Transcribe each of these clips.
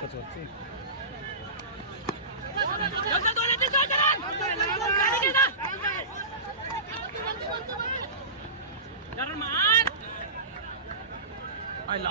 가져왔지? 영상 돌려 뜯어 만 아이 라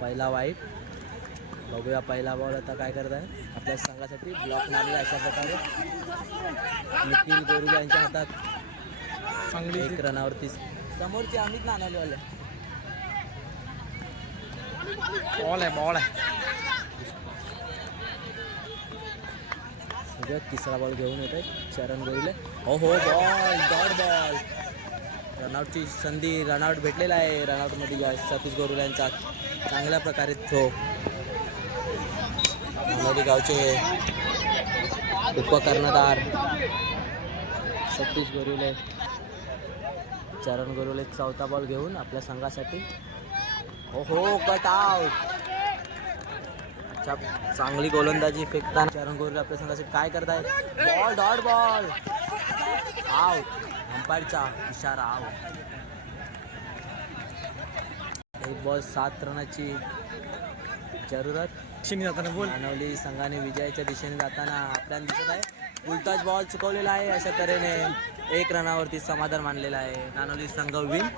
पहिला वाईट. बघूया पहिला बॉल आता काय करत आहे आपल्या संघासाठी ब्लॉक मारला अशा प्रकारे. निखिल गोरुले यांच्या हातात चांगली एक रनावरती. समोरची अमित नानालेवाले बॉल आहे बॉल आहे. बघूया तिसरा बॉल घेऊन येत आहे चरण गोरीले हो हो बॉल बॉल रनआउटची संधी रनआउट भेटलेला आहे. रनआउटमध्ये सतीश गोरुले यांचा चांगल्या प्रकारे थ्रो नदी गावचे उपकर्णधार. सतीश गोरुले चरण गोरुले चौथा बॉल घेऊन आपल्या संघासाठी. हो हो कट आउट चांगली गोलंदाजी फेकताना चरण गोरुले आपल्या संघासाठी काय करतायत बॉल डॉट बॉल आउट अंपायरचा इशारा आउट एक बॉल सात रनाची जरूरत. जाताना बोल. मानवली संघाने विजयाच्या दिशेने जाताना आपल्याला दिसत आहे. उलटाच बॉल चुकवलेला आहे. अशा तऱ्हेने एक रनावरती समाधान मानलेलं आहे. नानवली संघ विन